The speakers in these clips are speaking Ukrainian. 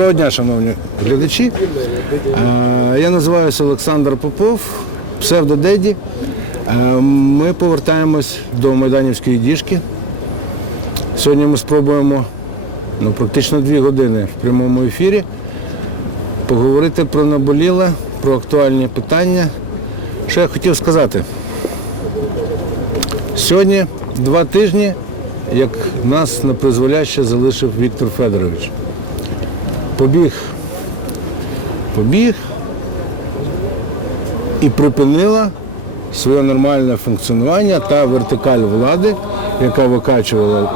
Доброго дня, шановні глядачі. Е, Я називаюся Олександр Попов, псевдодеді. Е, Ми повертаємось до Майданівської діжки. Сьогодні ми спробуємо ну, практично дві години в прямому ефірі поговорити про наболіле, про актуальні питання. Що я хотів сказати? Сьогодні два тижні, як нас на призволяще залишив Віктор Федорович. Побіг, побіг і припинила своє нормальне функціонування та вертикаль влади, яка викачувала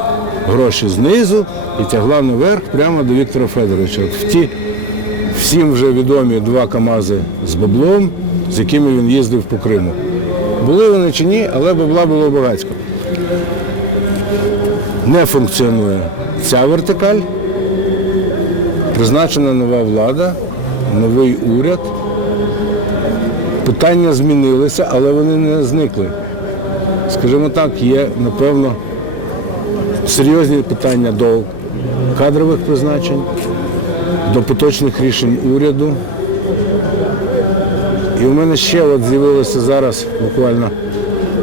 гроші знизу і тягла наверх прямо до Віктора Федоровича. От в ті всім вже відомі два КАМАЗи з баблом, з якими він їздив по Криму. Були вони чи ні, але бабла було багатько. Не функціонує ця вертикаль, призначена нова влада, новий уряд. Питання змінилися, але вони не зникли. Скажімо так, є, напевно, серйозні питання до кадрових призначень, до поточних рішень уряду. І у мене ще от з'явилося зараз буквально.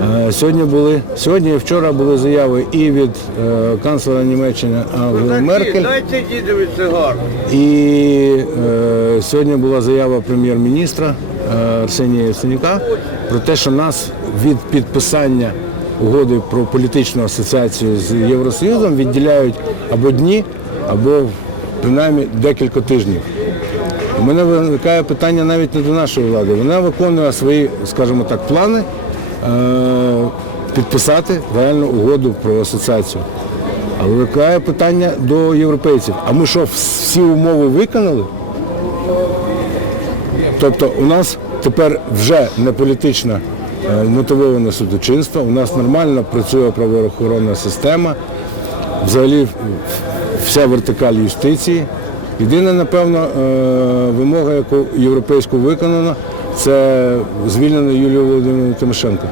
Е, Сьогодні були сьогодні і вчора були заяви і від е, канцлера Німеччини Ангели Меркель. Дайте дідові цигарку. І е, сьогодні була заява прем'єр-міністра е, Арсенія Яценюка про те, що нас від підписання угоди про політичну асоціацію з Євросоюзом відділяють або дні, або принаймні декілька тижнів. У мене виникає питання навіть не до нашої влади. Вона виконує свої, скажімо так, плани підписати реальну угоду про асоціацію. Але виникає питання до європейців. А ми що, всі умови виконали? Тобто у нас тепер вже не політичне е, мотивоване судочинство, у нас нормально працює правоохоронна система, взагалі вся вертикаль юстиції. Єдина, напевно, е, вимога, яку європейську виконано, це звільнення Юлії Володимирівни Тимошенко.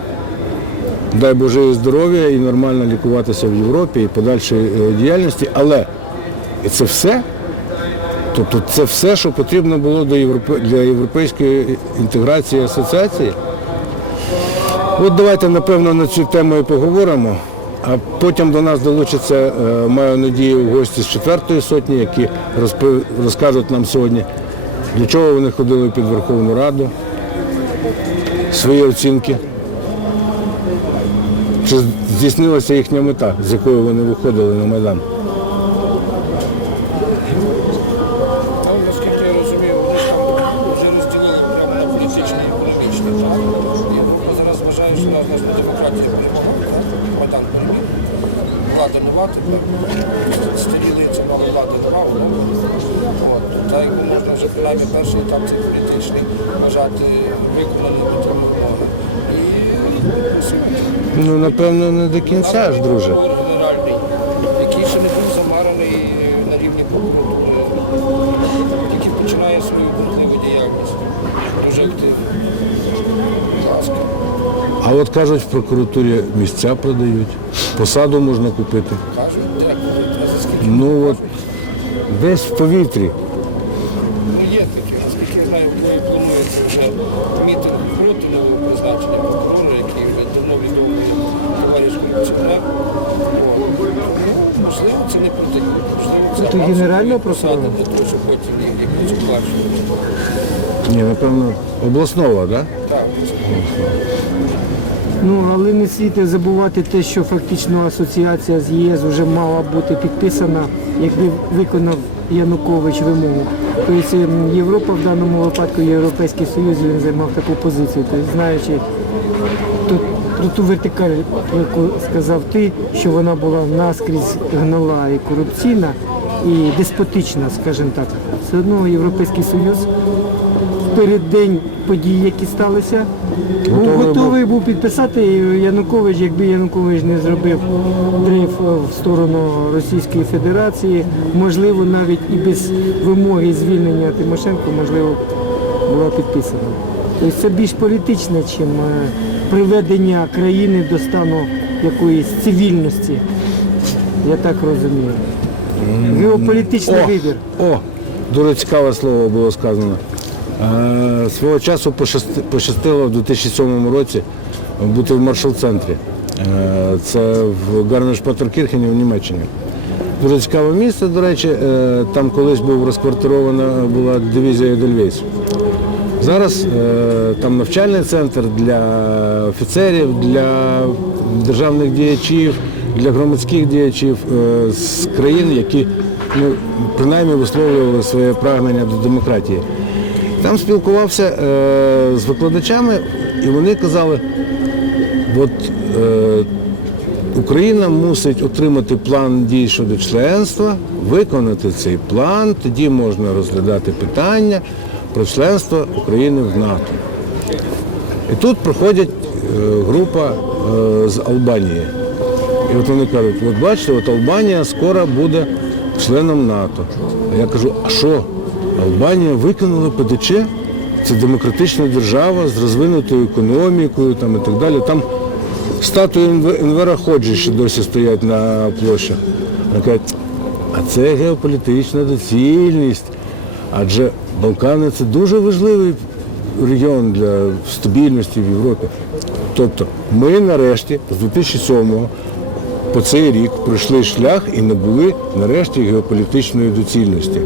Дай Боже їй здоров'я і нормально лікуватися в Європі і подальшої е, діяльності. Але це все. Тобто це все, що потрібно було для європейської інтеграції асоціації. От давайте, напевно, на цю тему і поговоримо. А потім до нас долучаться, е, маю надію, гості з четвертої сотні, які розкажуть нам сьогодні, для чого вони ходили під Верховну Раду, свої оцінки. Чи здійснилася їхня мета, з якою вони виходили на Майдан? На. Я зараз вважаю, що у нас перемогла. Майдан переміг. Влада тепер. Старі лиця мали влади. От. Та його можна вже принаймні перший етап цей політичний вважати виконаним до того. І підписуємо. Ну, напевно, не до кінця ж, друже. Генеральний, який ще не був замараний на рівні прокуратури, який починає свою бурхливу діяльність. Дуже активно. Будь ласка. А от кажуть, в прокуратурі місця продають, посаду можна купити. Ну от десь в повітрі. ну, є таке, наскільки я знаю, вони планується вже мітинг проти нового призначення прокурора, який вже давно відомий товариш ну, Можливо, це не проти, можливо, це генерального посади для того, щоб потім якось оплачувати. Ні, напевно, обласнова, так? Да? Ну але не слід забувати те, що фактично асоціація з ЄС вже мала бути підписана, якби виконав Янукович вимогу. Тобто ем, Європа в даному випадку, Європейський Союз він займав таку позицію. Тобто, знаючи ту, про ту вертикаль, яку сказав ти, що вона була наскрізь гнила і корупційна, і деспотична, скажімо так. Все одно Європейський Союз в переддень подій, які сталися, був Готовий готовий був підписати Янукович, якби Янукович не зробив дрейф е, в сторону Російської Федерації, можливо, навіть і без вимоги звільнення Тимошенко, можливо, була підписана. Тобто це більш політичне, ніж приведення країни до стану якоїсь цивільності. Я так розумію. Геополітичний вибір. о, дуже цікаве слово було сказано. Е, Свого часу пощастило в 2007 році бути в маршал-центрі. Е, Це в Гарміш-Патеркірхені в Німеччині. Дуже цікаве місце, до речі, е, там колись був розквартирована була дивізія Едельвейс. Зараз там навчальний центр для офіцерів, для державних діячів, для громадських діячів з країн, які ну, принаймні висловлювали своє прагнення до демократії. Там спілкувався е, з викладачами, і вони казали, от е, Україна мусить отримати план дій щодо членства, виконати цей план, тоді можна розглядати питання про членство України в НАТО. І тут проходять е, група е, з Албанії. І от вони кажуть, от бачите, от Албанія скоро буде членом НАТО. А я кажу, а що? Албанія виконала ПДЧ? Це демократична держава з розвинутою економікою там, і так далі. Там статуї Енве- Енвера Ходжі ще досі стоять на площах. А це геополітична доцільність. Адже Балкани це дуже важливий регіон для стабільності в Європі. Тобто ми нарешті з 2007-го по цей рік пройшли шлях і набули нарешті геополітичної доцільності.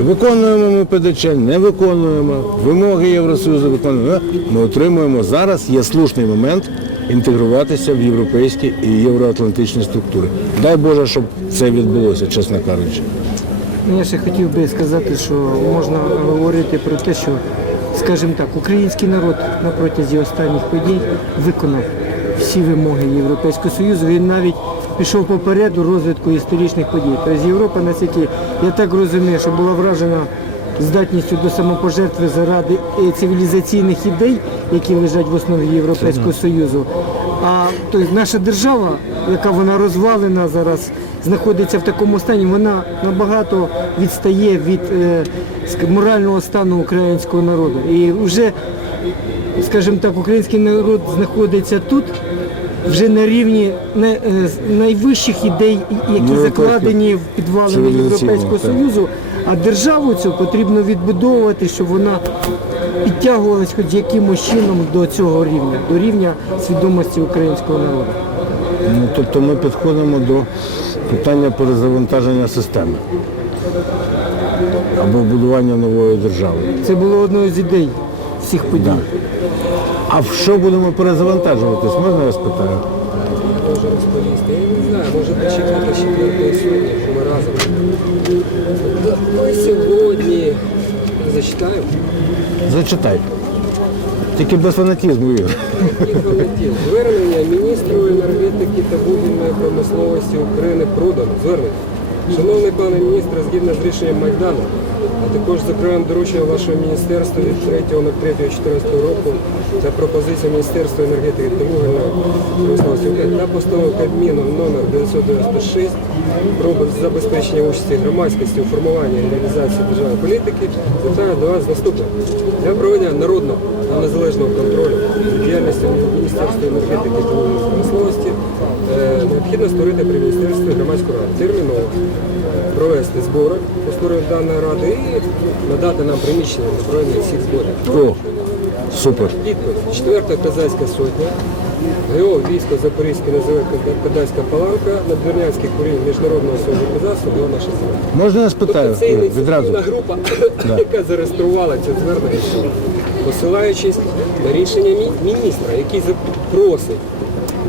Виконуємо ми ПДЧ, не виконуємо, вимоги Євросоюзу виконуємо. Ми отримуємо зараз, є слушний момент інтегруватися в європейські і євроатлантичні структури. Дай Боже, щоб це відбулося, чесно кажучи. Ну, Я ще хотів би сказати, що можна говорити про те, що, скажімо так, український народ на протязі останніх подій виконав всі вимоги Європейського Союзу. Він навіть пішов попереду розвитку історичних подій. Тобто Європа настільки, я так розумію, що була вражена здатністю до самопожертви заради е, цивілізаційних ідей, які лежать в основі Європейського Союзу. А тобто, наша держава, яка вона розвалена зараз, знаходиться в такому стані, вона набагато відстає від е, морального стану українського народу. І вже, скажімо так, український народ знаходиться тут. Вже на рівні не- е, найвищих ідей, які закладені в підвалини Європейського. Союзу, а державу цю потрібно відбудовувати, щоб вона підтягувалась хоч якимось чином до цього рівня, до рівня свідомості українського народу. Ну, тобто ми підходимо до питання перезавантаження системи або будування нової держави. Це було одною з ідей всіх подій. А в що будемо перезавантажуватись? Можна я спитаю? Може розповісти. Я не знаю, може почекати четвертої сьогодні, що ми разом. Ми сьогодні зачитаю. Зачитай. Тільки без фанатізму, Ігор. Звернення міністру енергетики та вугільної промисловості України продано. Звернення. Шановний пане міністре, згідно з рішенням Майдану, а також з окремим дорученням вашого міністерства від 3.03.14 року та пропозиція Міністерства енергетики та України та постанови Кабміну номер 996 про забезпечення участі громадськості у формуванні і реалізації державної політики, звертаю до вас наступне. Для проведення народного та незалежного контролю за діяльністю Міністерства енергетики та вугільної промисловості е, необхідно створити при міністерстві громадську раду. Терміново провести збори по створенню даної ради і надати нам приміщення для проведення всіх зборів. О, супер. Відповідь. Четверта козацька сотня. ГО військо Запорізьке називається Кадацька паланка, надвірнянський курінь Міжнародного союзу козацтва була наша сила. Можна я спитаю Тобто це ініціативна відразу? група, яка зареєструвала це звернення, посилаючись на рішення мі- міністра, який запросить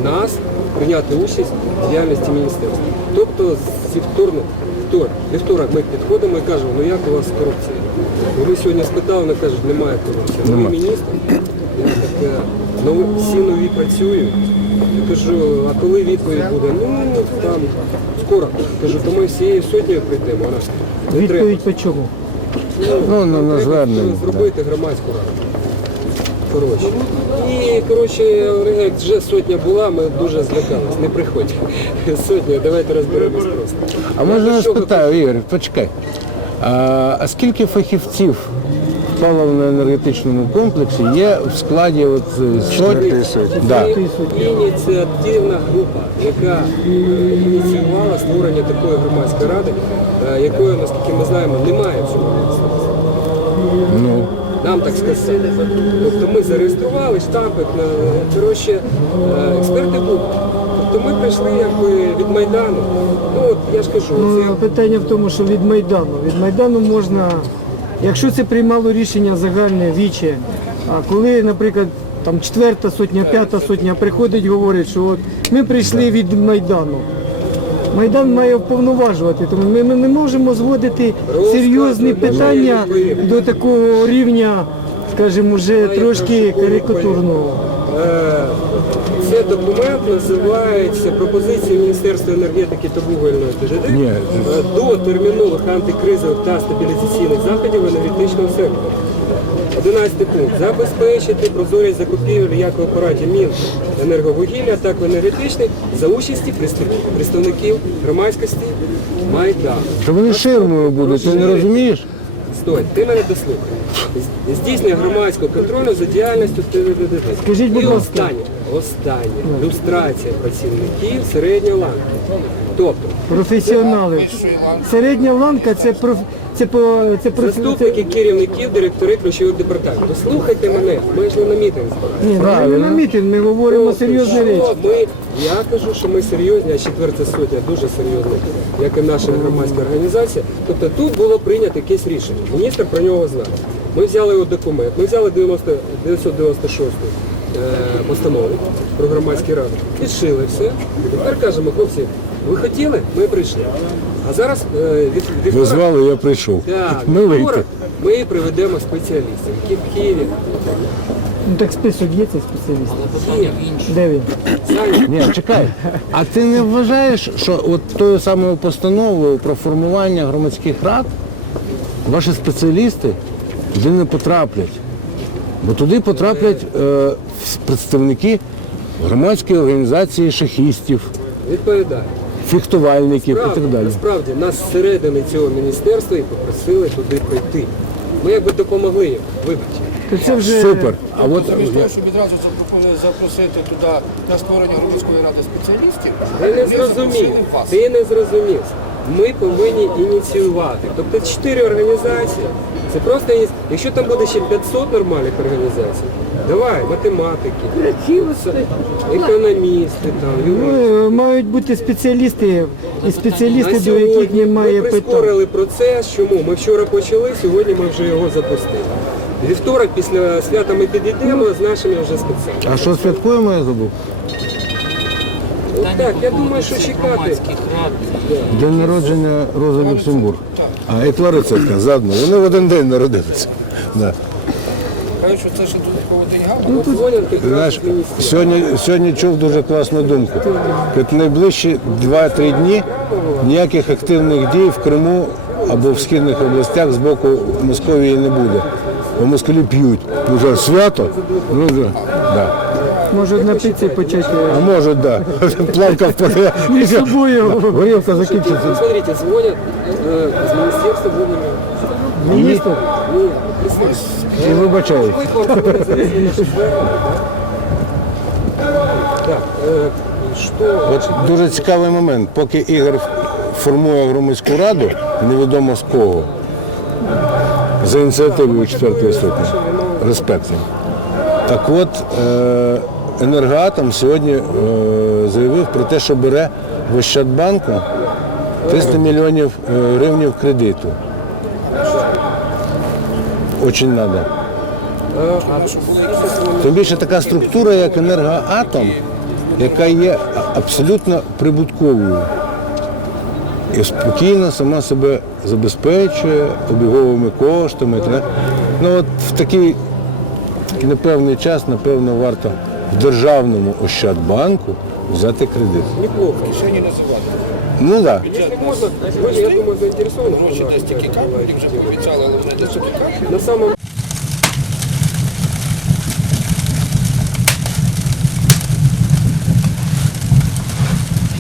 нас прийняти участь в діяльності міністерства. Тобто зі вторник, вторник, вівторок ми підходимо і кажемо, ну як у вас? Ну, ви сьогодні спитали, вони кажуть, немає корупції. Новий міністр, я таке, нові, всі нові працюють. Я кажу, а коли відповідь буде? Ну там скоро. Кажу, то ми всією сотнею прийдемо. Вона не треба. Відповідь по чому? Ну, на, на Треба звернення. да. зробити громадську раду. Коротше. І коротше, як вже сотня була, ми дуже злякались. Не приходь. Сотня, давайте розберемось просто. А можна я спитаю, Ігор, почекай. А, а скільки фахівців в паливно-енергетичному комплексі є в складі от е, сотні. Да. Це ініціативна група, яка е, ініціювала створення такої громадської ради, е, якої, наскільки ми знаємо, немає в цьому. Ну, Нам так сказали. Тобто ми зареєстрували штампик, коротше, е, експерти були. Тобто ми прийшли якби від Майдану. Ну от я ж кажу, Ну, це питання в тому, що від Майдану. Від Майдану можна, якщо це приймало рішення загальне віче, а коли, наприклад, там четверта сотня, п'ята сотня приходить, говорить, що от ми прийшли від Майдану. Майдан має вповноважувати, тому ми, ми не можемо зводити серйозні питання до такого рівня, скажімо, вже трошки карикатурного. Е, Цей документ називається пропозиція Міністерства енергетики та вугільної ТДД Ні. до термінових антикризових та стабілізаційних заходів енергетичного сектору. 11 пункт. Забезпечити прозорість закупівель як в апараті Мін енерговугілля, так і енергетичних за участі представ- представників громадськості Майдану. то вони ширмою будуть, ти не розумієш? Стой, ти мене дослухай. Здійснює громадського контролю за діяльністю ТВДД. Скажіть, будь І ласка. останнє, останнє, люстрація працівників середньої ланки. Тобто, Професіонали. Середня ланка це проф... це по це заступники керівників, директори ключових департаментів. Слухайте мене, ми ж не на мітинг збираємо. Ні, ми не на мітинг, ми говоримо серйозні Що речі. Ми, я кажу, що ми серйозні, а четверта сотня дуже серйозна, як і наша громадська організація. Тобто тут було прийнято якесь рішення. Міністр про нього знає. Ми взяли його документ, ми взяли 90, 996 е, постанову про громадські ради, підшили все. І тепер кажемо, хлопці, ви хотіли, ми прийшли. А зараз е, від, від я прийшов. так, Милий вівторок ми приведемо спеціалістів, які в Києві. Ну так список є цей спеціаліст. Де він? Саня, Ні, чекай. А ти не вважаєш, що от тою самою постановою про формування громадських рад ваші спеціалісти туди не потраплять? Бо туди потраплять е, представники громадської організації шахістів, відповідає. Фехтувальників і так далі. Насправді нас зсередини цього міністерства і попросили туди прийти. Ми якби допомогли їм, вибачте. Це вже Супер. А от Замість того, щоб відразу запропонували запросити туди на створення громадської ради спеціалістів, Ти не зрозумів. Ти не зрозумів. Ми повинні ініціювати. Тобто чотири організації. Це просто якщо там буде ще 500 нормальних організацій, давай, математики, економісти, там, юристи. ну, мають бути спеціалісти і спеціалісти, до яких немає ми прискорили процес. Чому? Ми вчора почали, сьогодні ми вже його запустили. Вівторок після свята ми підійдемо з нашими вже спеціалістами. а що святкуємо, я забув? Так, я думаю, що чекати. День народження Роза Люксембург. А і Кларицетка заодно. Вони в один день народилися. Кажуть, що це ще додаткова деньга, Ну, дзвонять знаєш, сьогодні, сьогодні чув дуже класну думку. От найближчі 2-3 дні ніяких активних дій в Криму або в східних областях з боку Московії не буде. Бо москалі п'ють. Уже свято, ну вже, да. Може на піці почати. А може, да. Плавка впаде. Між собою. Горілка Ну, закінчиться. смотрите, звонят э, из министерства вовремя. Міністр. І вибачаю. что? От дуже цікавий момент. Поки Ігор формує громадську раду, невідомо з кого. За ініціативою четвертої сотні. Респект. Так от, е, енергоатом сьогодні е, заявив про те, що бере в Ощадбанку 300 мільйонів е, гривень кредиту. Очень треба. Тим більше така структура, як енергоатом, яка є абсолютно прибутковою і спокійно сама себе забезпечує обіговими коштами. Ну от в такий непевний час, напевно, варто в державному Ощадбанку взяти кредит. Неплохо. кишені називати. Ну так. Да. можна, можно, я думаю, заинтересованы. Гроші десь тільки капли, вже пообіцяли, але вони десь тільки самом